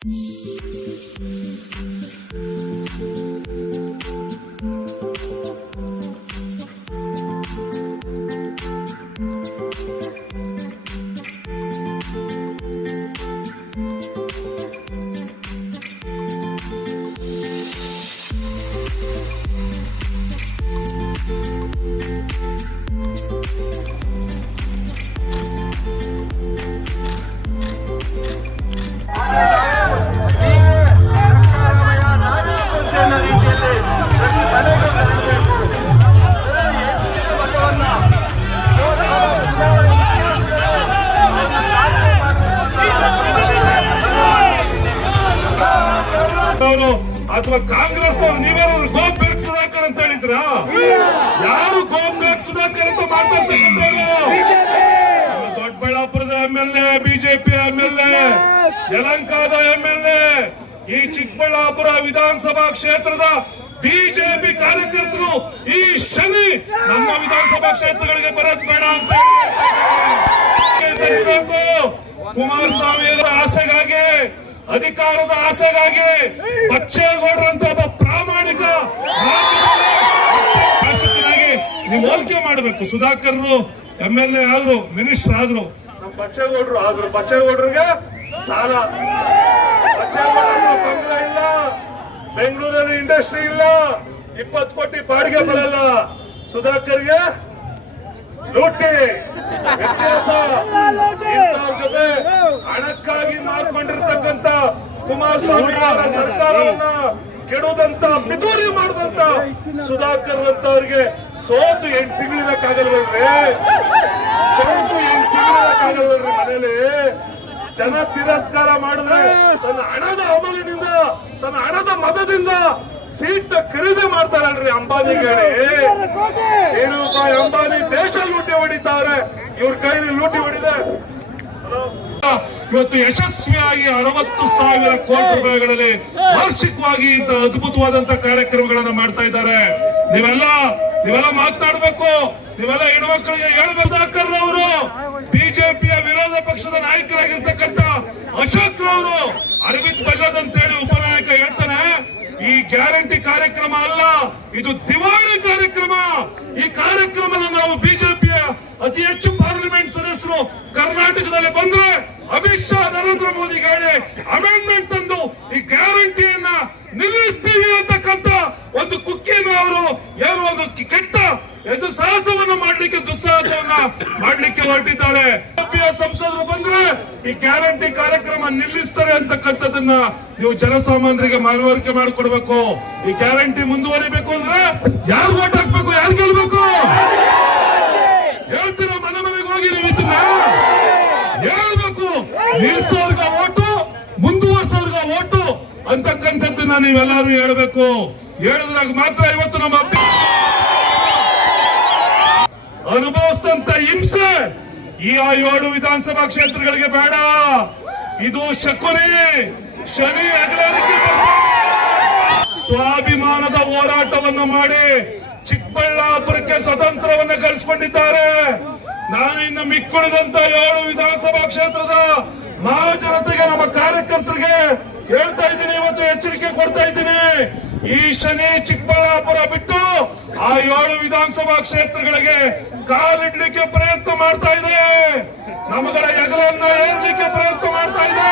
Thank you. ಅವರು ಅಥವಾ ಕಾಂಗ್ರೆಸ್ ನೀವೇನಾದ್ರು ಗೋಪ್ ಬ್ಯಾಕ್ ಸುಧಾಕರ್ ಅಂತ ಹೇಳಿದ್ರ? ಯಾರು ಗೋಪ್ ಬ್ಯಾಕ್ ಸುಧಾಕರ್ ಅಂತ ನಮ್ಮ ದೊಡ್ಡಬಳ್ಳಾಪುರದ M L A, BJP M L A, ಯಲಂಕಾದ M L A, ಈ ಚಿಕ್ಕಬಳ್ಳಾಪುರ ವಿಧಾನಸಭಾ ಕ್ಷೇತ್ರದ ಬಿಜೆಪಿ ಕಾರ್ಯಕರ್ತರು ಈ ಶನಿ ನಮ್ಮ ವಿಧಾನಸಭಾ ಕ್ಷೇತ್ರಗಳಿಗೆ ಬರೋದ್ ಬೇಡ ಅಂತ ಕುಮಾರಸ್ವಾಮಿ ಅವರ ಆಸೆಗಾಗಿ ಅಧಿಕಾರದ ಆಸೆಗಾಗಿ ಬಚ್ಚೇಗೌಡರಂತ ಒಬ್ಬ ಪ್ರಾಮಾಣಿಕ ಶಾಸಕರಾಗಿ ನೀವು ಹೋಲಿಕೆ ಮಾಡಬೇಕು. ಸುಧಾಕರ್ರು, ಎಂ ಎಲ್ ಎ ಆದ್ರು, ಮಿನಿಸ್ಟರ್ ಆದ್ರು. ಬಚ್ಚೇಗೌಡರು ಆದ್ರು ಬಚ್ಚೇಗೌಡರಿಗೆ ಸಾಲ. ಇಲ್ಲ, ಬೆಂಗಳೂರಲ್ಲಿ ಇಂಡಸ್ಟ್ರಿ ಇಲ್ಲ, ಇಪ್ಪತ್ತು ಕೋಟಿ ಬಾಡಿಗೆ ಬರಲ್ಲ. ಸುಧಾಕರ್ಗೆ ಲೂಟಿ ವ್ಯತ್ಯಾಸ. ಜೊತೆ ಹಣಕ್ಕಾಗಿ ಮಾರ್ಕೊಂಡಿರ್ತಕ್ಕಂತ ಕುಮಾರಸ್ವಾಮಿ ಅವರ ಸರ್ಕಾರವನ್ನ ಕೆಡುವುದಂತ ಪಿತೂರಿ ಮಾಡಿದಂತ ಸುಧಾಕರ್ ಅಂತವ್ರಿಗೆ ಸೋತು ಎಂಟು ತಿಂಗಳಿರಕ್ಕಾಗಲ್ವಲ್ರಿ ಸೋತು ಎಂಟು ತಿಂಗಳಿರಕ್ಕಾಗಲ್ವಲ್ರಿ ಮನೇಲಿ? ಜನ ತಿರಸ್ಕಾರ ಮಾಡಿದ್ರೆ ತನ್ನ ಹಣದ ಅಮಲಿನಿಂದ ತನ್ನ ಹಣದ ಮತದಿಂದ ಸೀಟ್ ಖರೀದಿ ಮಾಡ್ತಾರಲ್ರಿ ರೂಪಾಯಿ ಅಂಬಾನಿ ದೇಶ ಲೂಟಿ ಹೊಡಿತಾವ್ರೆ ಇವ್ರ ಕೈಲಿ ಲೂಟಿ ಹೊಡಿದೆ. ಇವತ್ತು ಯಶಸ್ವಿಯಾಗಿ ಅರವತ್ತು ಸಾವಿರ ಕೋಟಿ ರೂಪಾಯಿಗಳಲ್ಲಿ ವಾರ್ಷಿಕವಾಗಿ ಇಂತ ಅದ್ಭುತವಾದಂತ ಕಾರ್ಯಕ್ರಮಗಳನ್ನ ಮಾಡ್ತಾ ಇದ್ದಾರೆ. ನೀವೆಲ್ಲ ನೀವೆಲ್ಲ ಮಾತನಾಡ್ಬೇಕು. ನೀವೆಲ್ಲ ಹೆಣ್ಮಕ್ಳಿಗೆ ಹೇಳ್ಬೇಕಾಕರ್ ಅವರು ಬಿಜೆಪಿಯ ವಿರೋಧ ಪಕ್ಷದ ನಾಯಕರಾಗಿರ್ತಕ್ಕಂಥ ಅಶೋಕ್ ರವರು. ಅರವಿಂದ್ ಬಲ್ಲದ್ ಅಂತೇಳಿ ಉಪನಾಯಕ ಹೇಳ್ತಾನೆ, ಈ ಗ್ಯಾರಂಟಿ ಕಾರ್ಯಕ್ರಮ ಅಲ್ಲ, ಇದು ದಿವಾಳಿ ಕಾರ್ಯಕ್ರಮ. ಈ ಕಾರ್ಯಕ್ರಮದ ಬಿಜೆಪಿಯ ಸಂಸದರು ಬಂದ್ರೆ ಈ ಗ್ಯಾರಂಟಿ ಕಾರ್ಯಕ್ರಮ ನಿಲ್ಲಿಸ್ತಾರೆ ಅಂತಕ್ಕಂಥದ್ದನ್ನ ನೀವು ಜನಸಾಮಾನ್ಯರಿಗೆ ಮನವರಿಕೆ ಮಾಡಿಕೊಡ್ಬೇಕು. ಈ ಗ್ಯಾರಂಟಿ ಮುಂದುವರಿಬೇಕು ಅಂದ್ರೆ ಯಾರು ಓಟ್ ಹಾಕ್ಬೇಕು, ಯಾರು ಗೆಲ್ಬೇಕು? ಹೇಳ್ತೀರಾ, ಮನೆ ಮನೆಗೆ ಹೋಗಿ ನೀವು ಇದನ್ನ ಹೇಳ್ಬೇಕು. ನಿಲ್ಸೋರ್ಗ ಓಟು ಮುಂದುವರ್ಸೋರ್ಗ ಓಟು ಅಂತಕ್ಕಂಥದ್ದನ್ನ ನೀವೆಲ್ಲರೂ ಹೇಳ್ಬೇಕು. ಹೇಳಿದ್ರಾಗ ಮಾತ್ರ ಇವತ್ತು ನಮ್ಮ ಅನುಭವಿಸಿದಂತ ಹಿಂಸೆ ಈ ಆ ಏಳು ವಿಧಾನಸಭಾ ಕ್ಷೇತ್ರಗಳಿಗೆ ಬೇಡ. ಇದು ಶಕುನಿ, ಶನಿ ಅಗಲಕ್ಕೆ ಸ್ವಾಭಿಮಾನದ ಹೋರಾಟವನ್ನು ಮಾಡಿ ಚಿಕ್ಕಬಳ್ಳಾಪುರಕ್ಕೆ ಸ್ವತಂತ್ರವನ್ನು ಗಳಿಸಿಕೊಂಡಿದ್ದಾರೆ. ನಾನು ಇನ್ನು ಮಿಕ್ಕುಳಿದಂತ ಏಳು ವಿಧಾನಸಭಾ ಕ್ಷೇತ್ರದ ಮಹಾಜನತೆಗೆ, ನಮ್ಮ ಕಾರ್ಯಕರ್ತರಿಗೆ ಹೇಳ್ತಾ ಇದ್ದೀನಿ, ಇವತ್ತು ಎಚ್ಚರಿಕೆ ಕೊಡ್ತಾ ಇದ್ದೀನಿ. ಈ ಶನಿ ಚಿಕ್ಕಬಳ್ಳಾಪುರ ಬಿಟ್ಟು ಆ ಏಳು ವಿಧಾನಸಭಾ ಕ್ಷೇತ್ರಗಳಿಗೆ ಕಾಲಿಡ್ಲಿಕ್ಕೆ ಪ್ರಯತ್ನ ಮಾಡ್ತಾ ಇದೆ. ನಮಗಳ ಹೆಗಲನ್ನ ಏರ್ಲಿಕ್ಕೆ ಪ್ರಯತ್ನ ಮಾಡ್ತಾ ಇದೆ.